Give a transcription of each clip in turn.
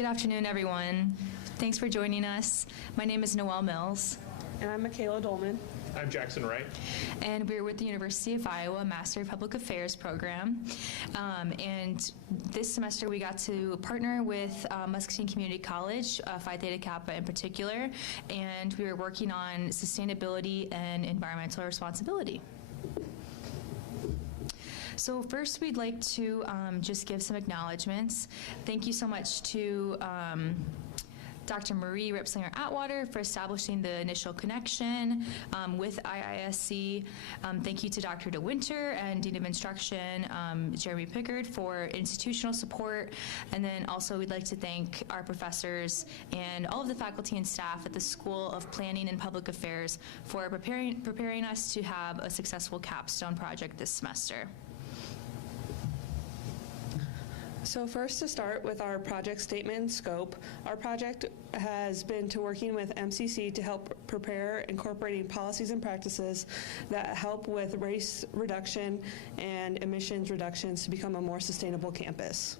Good afternoon, everyone. Thanks for joining us. My name is Noelle Mills. And I'm Michaela Dolman. I'm Jackson Wright. And we're with the University of Iowa Master of Public Affairs program. And this semester we got to partner with Muscatine Community College, Phi Theta Kappa in particular, and we were working on sustainability and environmental responsibility. So first we'd like to just give some acknowledgements. Thank you so much to Dr. Marie Ripslinger-Atwater for establishing the initial connection with IISC. Thank you to Dr. DeWinter and Dean of Instruction, Jeremy Pickard, for institutional support. And then also we'd like to thank our professors and all of the faculty and staff at the School of Planning and Public Affairs for preparing us to have a successful capstone project this semester. So first, to start with our project statement and scope, our project has been to working with MCC to help prepare incorporating policies and practices that help with waste reduction and emissions reductions to become a more sustainable campus.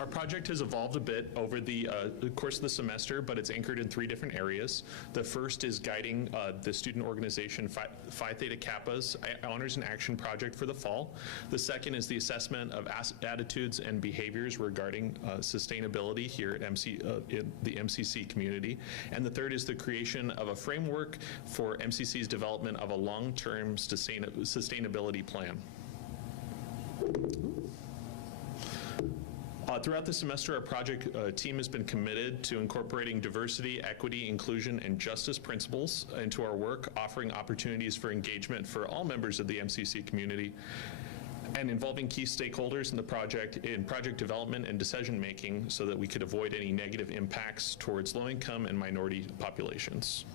Our project has evolved a bit over the course of the semester, but it's anchored in 3 different areas. The first is guiding the student organization Phi Theta Kappa's Honors and Action Project for the fall. The second is the assessment of attitudes and behaviors regarding sustainability here at in the MCC community. And the third is the creation of a framework for MCC's development of a long-term sustainability plan. Throughout the semester, our project team has been committed to incorporating diversity, equity, inclusion, and justice principles into our work, offering opportunities for engagement for all members of the MCC community, and involving key stakeholders in the project in project development and decision making so that we could avoid any negative impacts towards low-income and minority populations.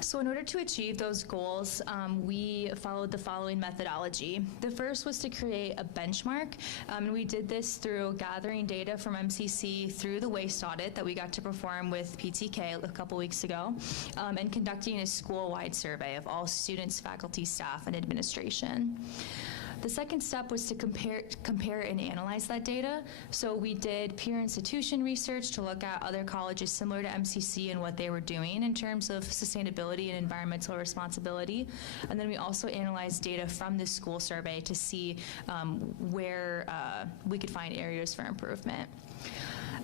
So in order to achieve those goals, we followed the following methodology. The first was to create a benchmark, and we did this through gathering data from MCC through the waste audit that we got to perform with Ptk a couple weeks ago, and conducting a school-wide survey of all students, faculty, staff, and administration. The second step was to compare and analyze that data. So we did peer institution research to look at other colleges similar to MCC and what they were doing in terms of sustainability and environmental responsibility. And then we also analyzed data from the school survey to see where we could find areas for improvement.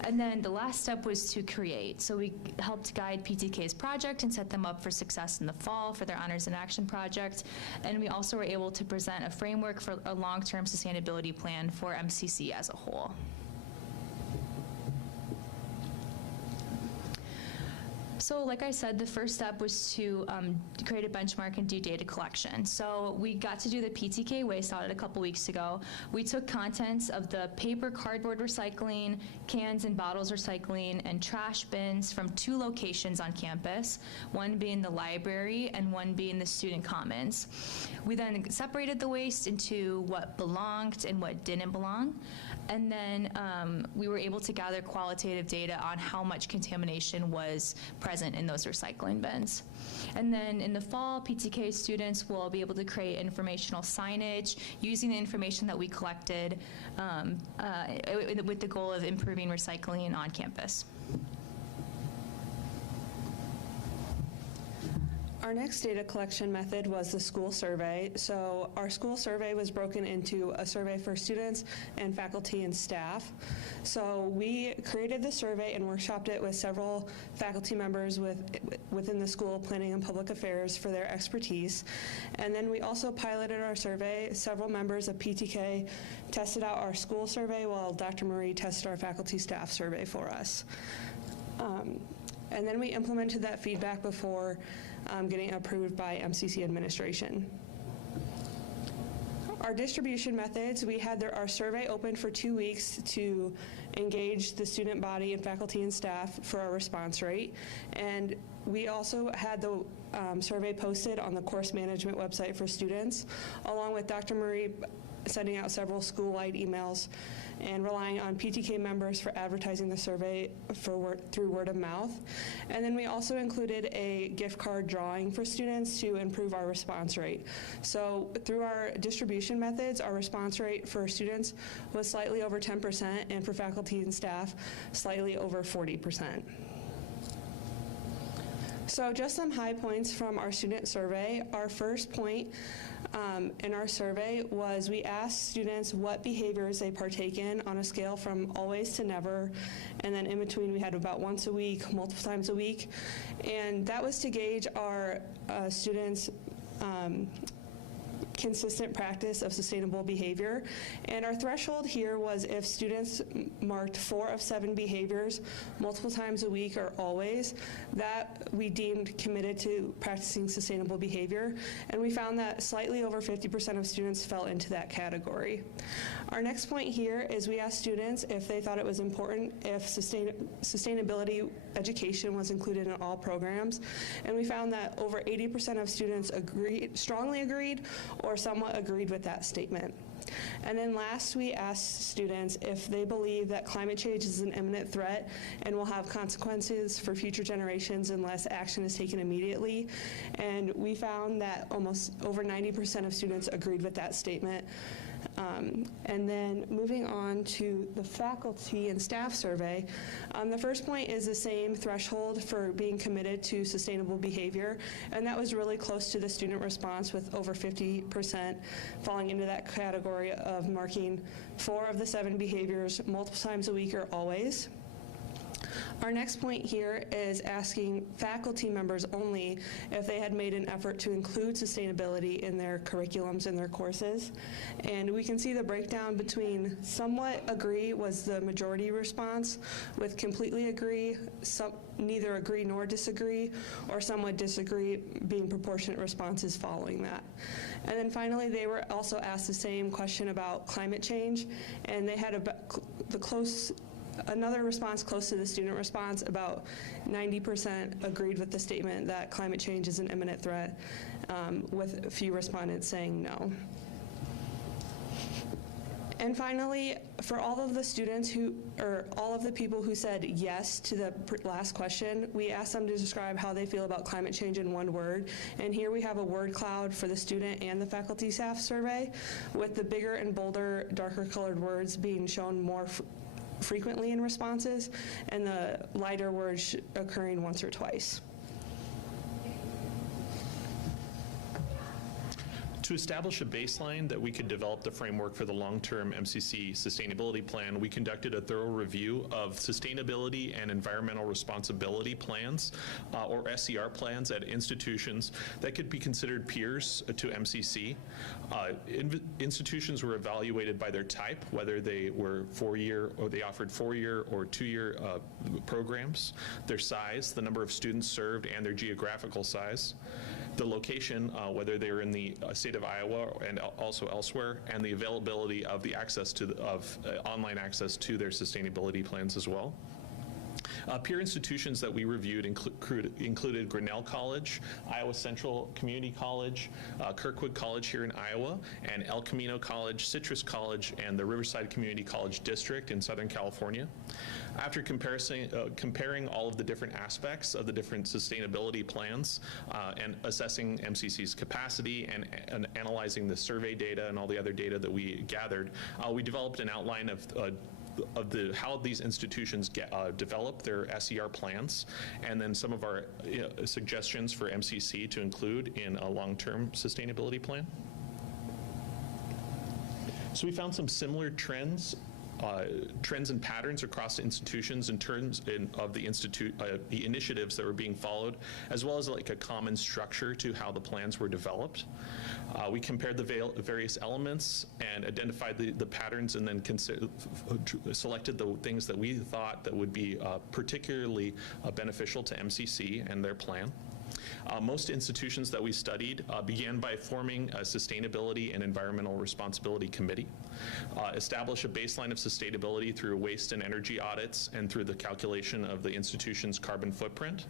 And then the last step was to create. So we helped guide PTK's project and set them up for success in the fall for their Honors and Action project. And we also were able to present a framework for a long-term sustainability plan for MCC as a whole. So like I said, the first step was to create a benchmark and do data collection. So we got to do the Ptk Waste Audit a couple weeks ago. We took contents of the paper, cardboard recycling, cans and bottles recycling, and trash bins from 2 locations on campus, one being the library and one being the student commons. We then separated the waste into what belonged and what didn't belong. And then we were able to gather qualitative data on how much contamination was present in those recycling bins. And then in the fall, Ptk students will be able to create informational signage using the information that we collected with the goal of improving recycling on campus. Our next data collection method was the school survey. So our school survey was broken into a survey for students and faculty and staff. So we created the survey and workshopped it with several faculty members within the School of Planning and Public Affairs for their expertise. And then we also piloted our survey. Several members of Ptk tested out our school survey while Dr. Marie tested our faculty staff survey for us. And then we implemented that feedback before getting approved by MCC administration. Our distribution methods, we had our survey open for 2 weeks to engage the student body and faculty and staff for our response rate. And we also had the survey posted on the course management website for students, along with Dr. Marie sending out several school-wide emails, and relying on PTK members for advertising the survey through word of mouth. And then we also included a gift card drawing for students to improve our response rate. So through our distribution methods, our response rate for students was slightly over 10%, and for faculty and staff, slightly over 40%. So just some high points from our student survey. Our first point in our survey was we asked students what behaviors they partake in on a scale from always to never, and then in between we had about once a week, multiple times a week, and that was to gauge our students' consistent practice of sustainable behavior. And our threshold here was if students marked 4 of 7 behaviors multiple times a week or always, that we deemed committed to practicing sustainable behavior. And we found that slightly over 50% of students fell into that category. Our next point here is we asked students if they thought it was important if sustainability education was included in all programs. And we found that over 80% of students strongly agreed or somewhat agreed with that statement. And then last, we asked students if they believe that climate change is an imminent threat and will have consequences for future generations unless action is taken immediately. And we found that almost over 90% of students agreed with that statement. And then moving on to the faculty and staff survey, the first point is the same threshold for being committed to sustainable behavior, and that was really close to the student response, with over 50% falling into that category of marking 4 of the 7 behaviors multiple times a week or always. Our next point here is asking faculty members only if they had made an effort to include sustainability in their curriculums and their courses. And we can see the breakdown between somewhat agree was the majority response, with completely agree, neither agree nor disagree, or somewhat disagree being proportionate responses following that. And then finally, they were also asked the same question about climate change, and they had another response close to the student response. About 90% agreed with the statement that climate change is an imminent threat, with a few respondents saying no. And finally, for all of the students all of the people who said yes to the last question, we asked them to describe how they feel about climate change in one word. And here we have a word cloud for the student and the faculty staff survey, with the bigger and bolder, darker colored words being shown more frequently in responses, and the lighter words occurring once or twice. To establish a baseline that we could develop the framework for the long-term MCC sustainability plan, we conducted a thorough review of sustainability and environmental responsibility plans, or SCR plans, at institutions that could be considered peers to MCC. Institutions were evaluated by their type, whether they were 4-year or they offered 4-year or 2-year programs, their size, the number of students served, and their geographical size, the location, whether they were in the state of Iowa and also elsewhere, and the availability of the access to online access to their sustainability plans as well. Peer institutions that we reviewed included Grinnell College, Iowa Central Community College, Kirkwood College here in Iowa, and El Camino College, Citrus College, and the Riverside Community College District in Southern California. After comparing all of the different aspects of the different sustainability plans and assessing MCC's capacity and analyzing the survey data and all the other data that we gathered, we developed an outline of how these institutions develop their SER plans, and then some of our suggestions for MCC to include in a long-term sustainability plan. So we found some similar trends and patterns across institutions in terms of the initiatives that were being followed, as well as like a common structure to how the plans were developed. We compared the various elements and identified the patterns, and then selected the things that we thought that would be particularly beneficial to MCC and their plan. Most institutions that we studied began by forming a sustainability and environmental responsibility committee, establish a baseline of sustainability through waste and energy audits and through the calculation of the institution's carbon footprint,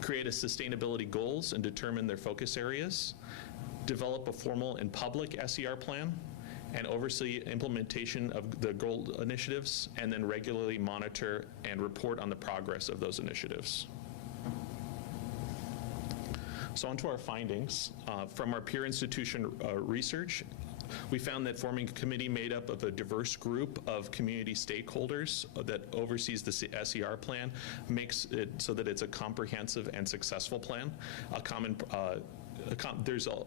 create a sustainability goals and determine their focus areas, develop a formal and public SER plan, and oversee implementation of the goal initiatives, and then regularly monitor and report on the progress of those initiatives. So on to our findings. From our peer institution research, we found that forming a committee made up of a diverse group of community stakeholders that oversees the SER plan makes it so that it's a comprehensive and successful plan.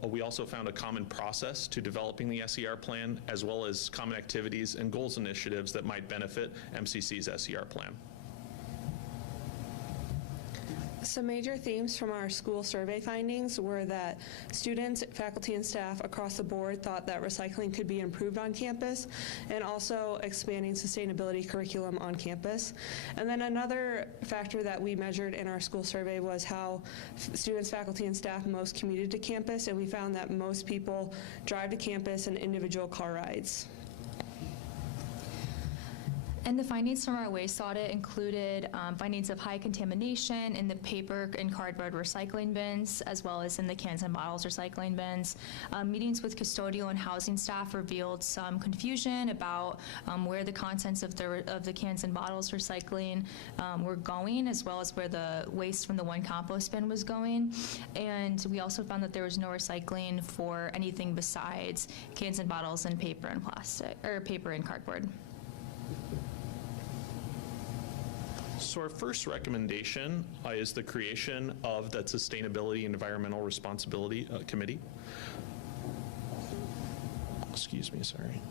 We also found a common process to developing the SER plan, as well as common activities and goals initiatives that might benefit MCC's SER plan. Some major themes from our school survey findings were that students, faculty, and staff across the board thought that recycling could be improved on campus, and also expanding sustainability curriculum on campus. And then another factor that we measured in our school survey was how students, faculty, and staff most commuted to campus, and we found that most people drive to campus in individual car rides. And the findings from our waste audit included findings of high contamination in the paper and cardboard recycling bins, as well as in the cans and bottles recycling bins. Meetings with custodial and housing staff revealed some confusion about where the contents of the cans and bottles recycling were going, as well as where the waste from the one compost bin was going. And we also found that there was no recycling for anything besides cans and bottles and paper and plastic, or paper and cardboard. So our first recommendation is the creation of that Sustainability and Environmental Responsibility Committee. Excuse me, sorry.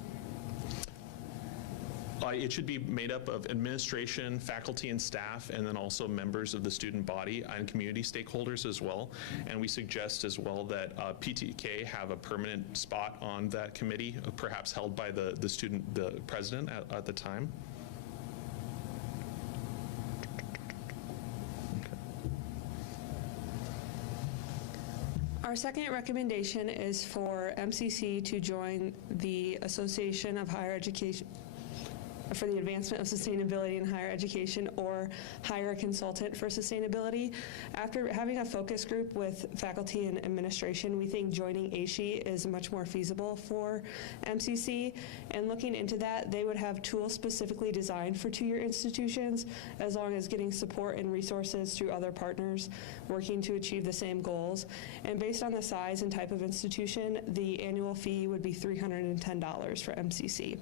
It should be made up of administration, faculty, and staff, and then also members of the student body and community stakeholders as well. And we suggest as well that PTK have a permanent spot on that committee, perhaps held by the president at the time. Our second recommendation is for MCC to join the Association of Higher Education for the Advancement of Sustainability in Higher Education, or hire a consultant for sustainability. After having a focus group with faculty and administration, we think joining ASHE is much more feasible for MCC. And looking into that, they would have tools specifically designed for two-year institutions, as long as getting support and resources through other partners working to achieve the same goals. And based on the size and type of institution, the annual fee would be $310 for MCC.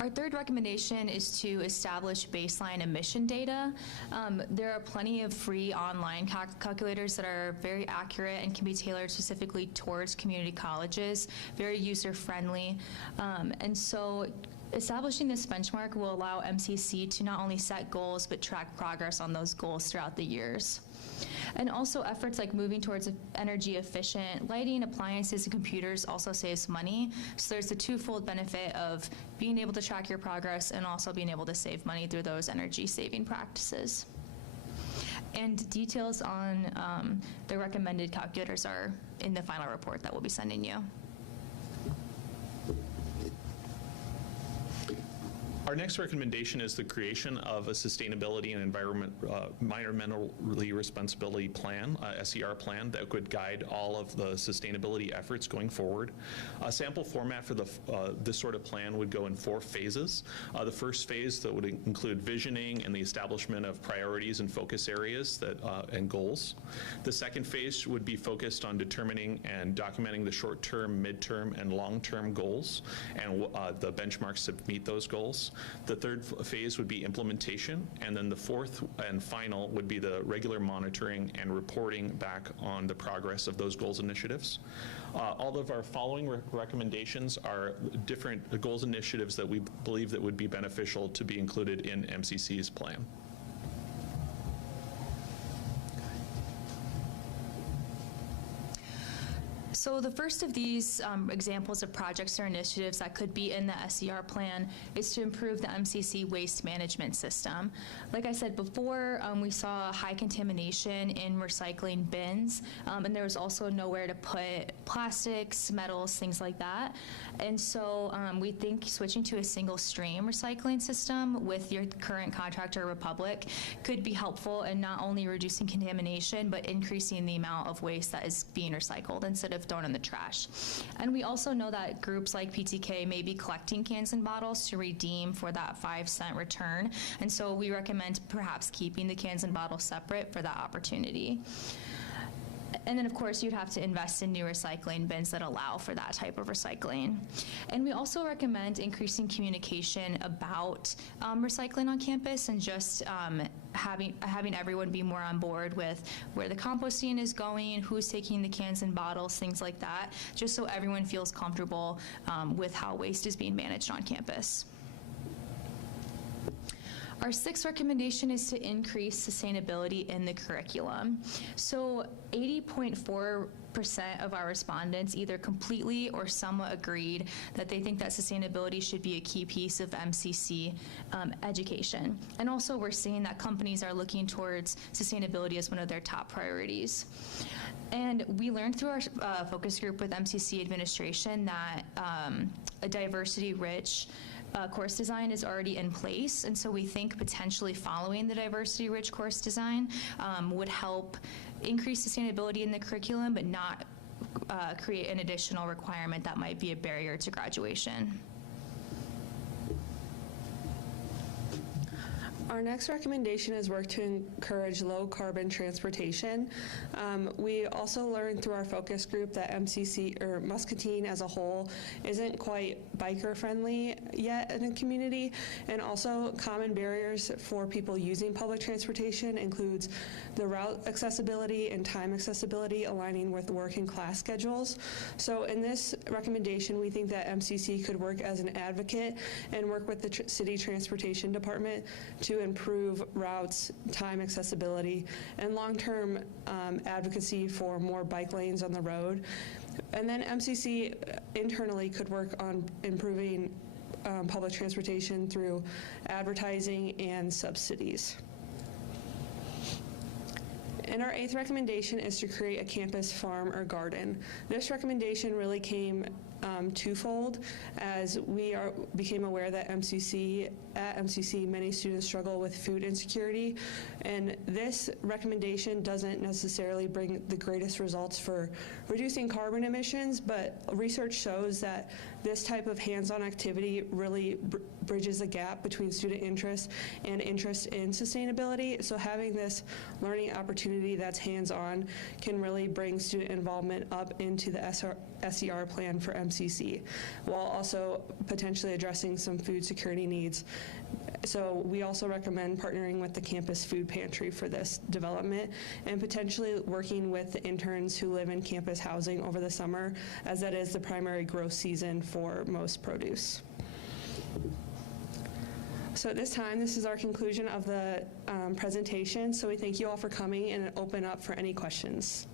Our third recommendation is to establish baseline emission data. There are plenty of free online calculators that are very accurate and can be tailored specifically towards community colleges, very user-friendly. And so establishing this benchmark will allow MCC to not only set goals, but track progress on those goals throughout the years. And also efforts like moving towards energy efficient lighting, appliances, and computers also saves money. So there's the twofold benefit of being able to track your progress and also being able to save money through those energy saving practices. And details on the recommended calculators are in the final report that we'll be sending you. Our next recommendation is the creation of a sustainability and environmentally responsibility plan, SER plan, that could guide all of the sustainability efforts going forward. A sample format for this sort of plan would go in 4 phases. The first phase that would include visioning and the establishment of priorities and focus areas and goals. The second phase would be focused on determining and documenting the short-term, mid-term, and long-term goals and the benchmarks to meet those goals. The third phase would be implementation, and then the fourth and final would be the regular monitoring and reporting back on the progress of those goals initiatives. All of our following recommendations are different goals initiatives that we believe that would be beneficial to be included in MCC's plan. So the first of these examples of projects or initiatives that could be in the SER plan is to improve the MCC waste management system. Like I said before, we saw high contamination in recycling bins, and there was also nowhere to put plastics, metals, things like that. And so we think switching to a single stream recycling system with your current contractor, Republic, could be helpful in not only reducing contamination, but increasing the amount of waste that is being recycled instead of thrown in the trash. And we also know that groups like PTK may be collecting cans and bottles to redeem for that 5-cent return. And so we recommend perhaps keeping the cans and bottles separate for that opportunity. And then, of course, you'd have to invest in new recycling bins that allow for that type of recycling. And we also recommend increasing communication about recycling on campus and just having everyone be more on board with where the composting is going, who's taking the cans and bottles, things like that, just so everyone feels comfortable with how waste is being managed on campus. Our sixth recommendation is to increase sustainability in the curriculum. So 80.4% of our respondents either completely or somewhat agreed that they think that sustainability should be a key piece of MCC education. And also we're seeing that companies are looking towards sustainability as one of their top priorities. And we learned through our focus group with MCC administration that a diversity-rich course design is already in place, and so we think potentially following the diversity-rich course design would help increase sustainability in the curriculum, but not create an additional requirement that might be a barrier to graduation. Our next recommendation is work to encourage low-carbon transportation. We also learned through our focus group that MCC, or Muscatine as a whole, isn't quite biker-friendly yet in the community, and also common barriers for people using public transportation includes the route accessibility and time accessibility aligning with work and class schedules. So in this recommendation, we think that MCC could work as an advocate and work with the city transportation department to improve routes, time accessibility, and long-term advocacy for more bike lanes on the road. And then MCC internally could work on improving public transportation through advertising and subsidies. And our eighth recommendation is to create a campus farm or garden. This recommendation really came twofold, as we became aware that at MCC, many students struggle with food insecurity, and this recommendation doesn't necessarily bring the greatest results for reducing carbon emissions, but research shows that this type of hands-on activity really bridges the gap between student interest and interest in sustainability. So having this learning opportunity that's hands-on can really bring student involvement up into the SER plan for MCC, while also potentially addressing some food security needs. So we also recommend partnering with the campus food pantry for this development and potentially working with the interns who live in campus housing over the summer, as that is the primary growth season for most produce. So at this time, this is our conclusion of the presentation. So we thank you all for coming and open up for any questions.